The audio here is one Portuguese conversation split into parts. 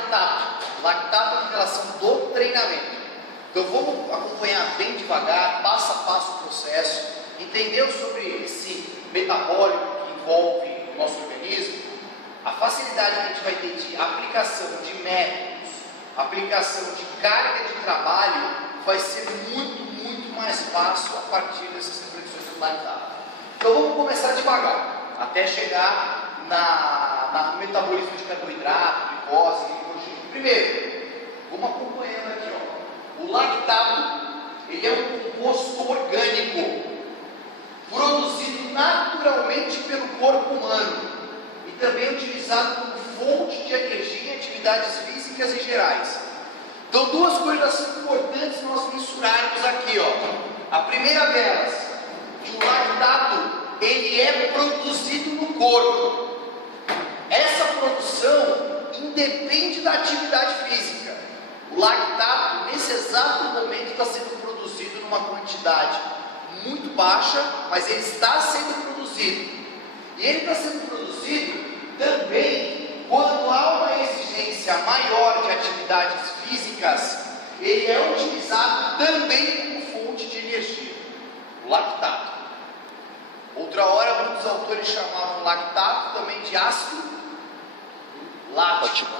lactato. Lactato é em relação do treinamento. Então vamos acompanhar bem devagar, passo a passo o processo, entender sobre esse metabólico que envolve o nosso organismo, a facilidade que a gente vai ter de aplicação de métodos, aplicação de carga de trabalho, vai ser muito mais fácil a partir dessas reflexões do lactato. Então vamos começar devagar, até chegar no metabolismo de carboidrato, glicose, glicogênio. Primeiro, vamos acompanhando aqui, ó. O lactato, ele é um composto orgânico, produzido naturalmente pelo corpo humano e também utilizado como fonte de energia em atividades físicas e gerais. Então, duas coisas são importantes nós mensurarmos aqui, ó. A primeira delas, que o lactato, ele é produzido no corpo. Essa produção independe da atividade física. O lactato, nesse exato momento, está sendo produzido numa quantidade muito baixa, mas ele está sendo produzido. E ele está sendo produzido também quando há uma exigência maior de atividades físicas, ele é utilizado também como fonte de energia. O lactato. Outra hora, muitos autores chamavam lactato também de ácido lático.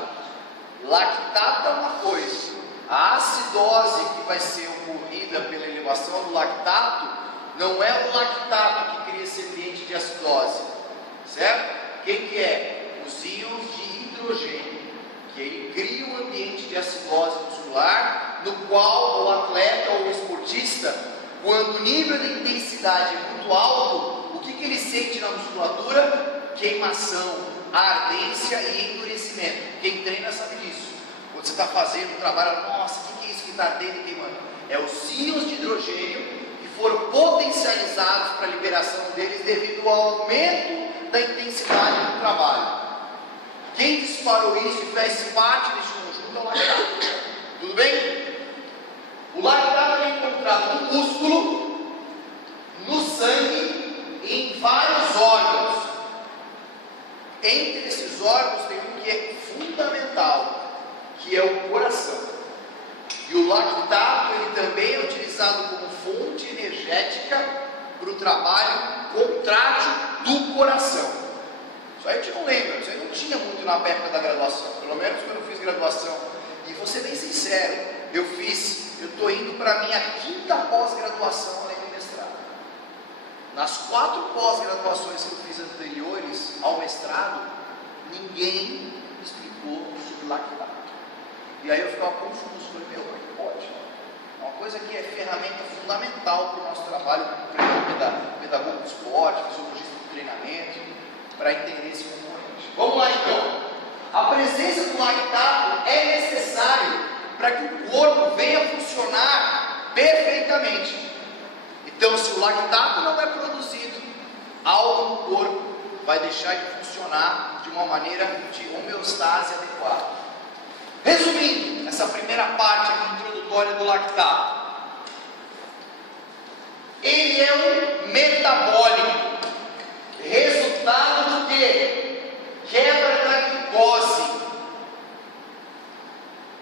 Lactato é uma coisa, a acidose que vai ser ocorrida pela elevação do lactato não é o lactato que cria esse ambiente de acidose, certo? Quem que é? Os íons de hidrogênio, que ele cria um ambiente de acidose muscular, no qual o atleta ou o esportista, quando o nível de intensidade é muito alto, o que ele sente na musculatura? Queimação, ardência e endurecimento. Quem treina sabe disso. Quando você está fazendo um trabalho, nossa, o que é isso que está ardendo e queimando? É os íons de hidrogênio que foram potencializados para a liberação deles devido ao aumento da intensidade do trabalho. Quem disparou isso e fez parte desse conjunto é o lactato. Tudo bem? O lactato é encontrado no músculo, no sangue e em vários órgãos. Entre esses órgãos tem um que é fundamental, que é o coração. E o lactato ele também é utilizado como fonte energética para o trabalho contrátil do coração. Isso aí a gente não lembra, isso aí não tinha muito na época da graduação, pelo menos quando eu fiz graduação. E vou ser bem sincero, eu estou indo para a minha 5ª pós-graduação além do mestrado. Nas 4 pós-graduações que eu fiz anteriores ao mestrado, ninguém me explicou sobre lactato. E aí eu ficava confuso, falei, meu, como é que pode? É uma coisa que é ferramenta fundamental para o nosso trabalho como pedagogo do esporte, fisiologista do treinamento, para entender esse componente. Vamos lá então. A presença do lactato é necessário para que o corpo venha funcionar perfeitamente. Então, se o lactato não é produzido, algo no corpo vai deixar de funcionar de uma maneira de homeostase adequada. Resumindo, essa primeira parte aqui introdutória do lactato, ele é um metabólico, resultado do que? Quebra da glicose.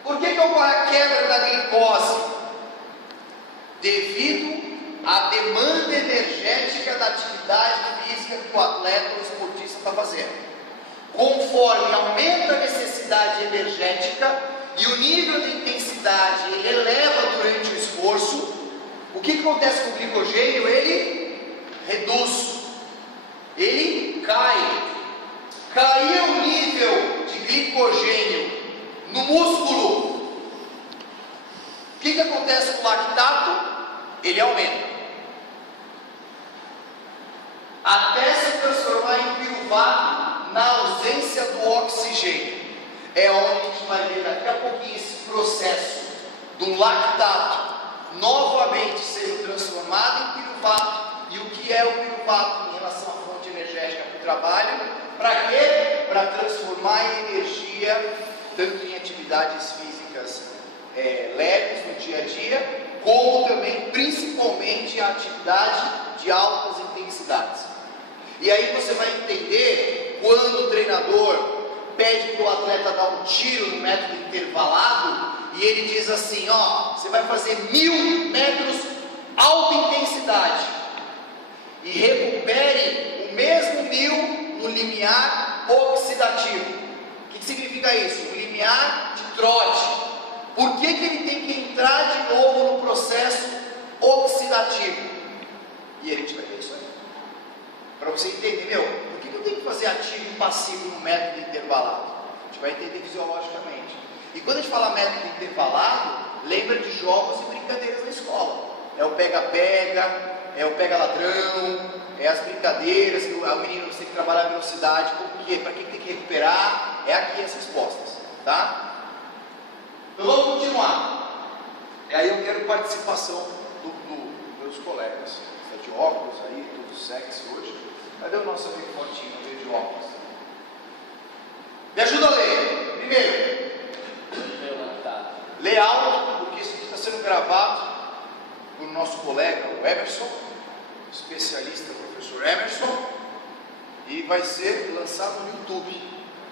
Por que ocorre a quebra da glicose? Devido à demanda energética da atividade física que o atleta ou esportista está fazendo. Conforme aumenta a necessidade energética e o nível de intensidade ele eleva durante o esforço, o que acontece com o glicogênio? Ele reduz, ele cai. Caiu o nível de glicogênio no músculo. O que acontece com o lactato? Ele aumenta. Até se transformar em piruvato na ausência do oxigênio. É onde a gente vai ver daqui a pouquinho esse processo do lactato novamente sendo transformado em piruvato. E o que é o piruvato em relação à fonte energética para o trabalho? Para quê? Para transformar em energia, tanto em atividades físicas leves no dia a dia, como também, principalmente, a atividade de altas intensidades. E aí você vai entender quando o treinador pede para o atleta dar um tiro no método intervalado, e ele diz assim, ó, você vai fazer 1000 metros alta intensidade, e recupere o mesmo 1000 no limiar oxidativo. O que significa isso? Um limiar de trote. Por que ele tem que entrar de novo no processo oxidativo? E a gente vai ver isso aí. Para você entender, por que eu tenho que fazer ativo e passivo no método intervalado? A gente vai entender fisiologicamente. E quando a gente fala método intervalado, lembra de jogos e brincadeiras na escola. É o pega-pega, é o pega-ladrão, é as brincadeiras, que o menino tem que trabalhar a velocidade, por quê? Para quem tem que recuperar, é aqui as respostas, tá? Então vamos continuar. E aí eu quero participação dos meus colegas. Está de óculos aí, tudo sexy hoje. Cadê o nosso amigo Fortinho, veio de óculos? Me ajuda a ler. Primeiro, lê alto, porque isso aqui está sendo gravado por nosso colega, o Emerson, especialista, professor Emerson, e vai ser lançado no YouTube,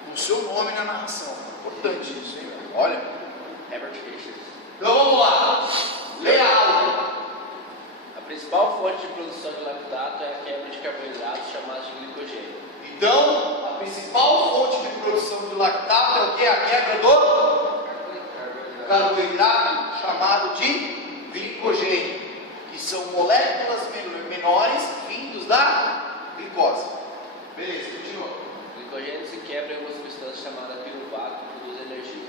com o seu nome na narração. Importante isso, hein? Olha, Emerson. Então vamos lá, lê alto. A principal fonte de produção de lactato é a quebra de carboidratos chamados de glicogênio. Então, a principal fonte de produção de lactato é o que? A quebra do carboidrato, chamado de glicogênio, que são moléculas menores vindos da glicose. Beleza, continua. O glicogênio se quebra em uma substância chamada piruvato que produz energia.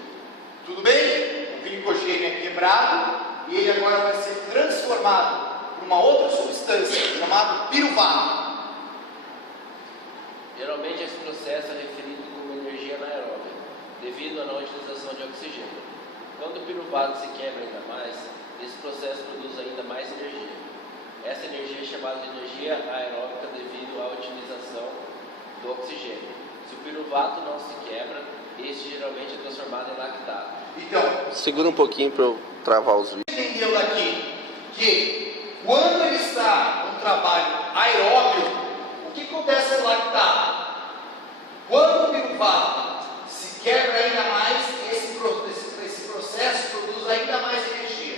Tudo bem? O glicogênio é quebrado e ele agora vai ser transformado por uma outra substância chamada piruvato. Geralmente esse processo é referido como energia anaeróbica, devido à não utilização de oxigênio. Quando o piruvato se quebra ainda mais, esse processo produz ainda mais energia. Essa energia é chamada de energia aeróbica devido à utilização do oxigênio. Se o piruvato não se quebra, este geralmente é transformado em lactato. Então, segura um pouquinho para eu travar os vídeos. Entendeu daqui que quando ele está num trabalho aeróbio, o que acontece com o lactato? Quando o piruvato se quebra ainda mais, esse processo produz ainda mais energia.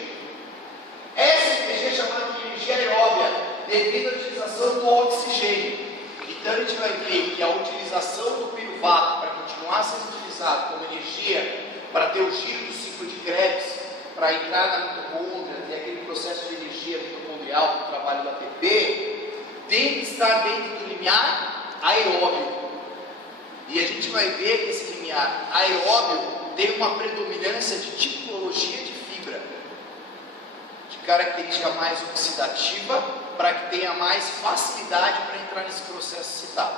Essa energia é chamada de energia aeróbia, devido à utilização do oxigênio. Então a gente vai ver que a utilização do piruvato para continuar sendo utilizado como energia para ter o giro do ciclo de Krebs, para entrar na mitocôndria, ter aquele processo de energia mitocondrial para o trabalho da ATP, tem que estar dentro do limiar aeróbio. E a gente vai ver que esse limiar aeróbio tem uma predominância de tipologia de fibra, de característica mais oxidativa, para que tenha mais facilidade para entrar nesse processo citado.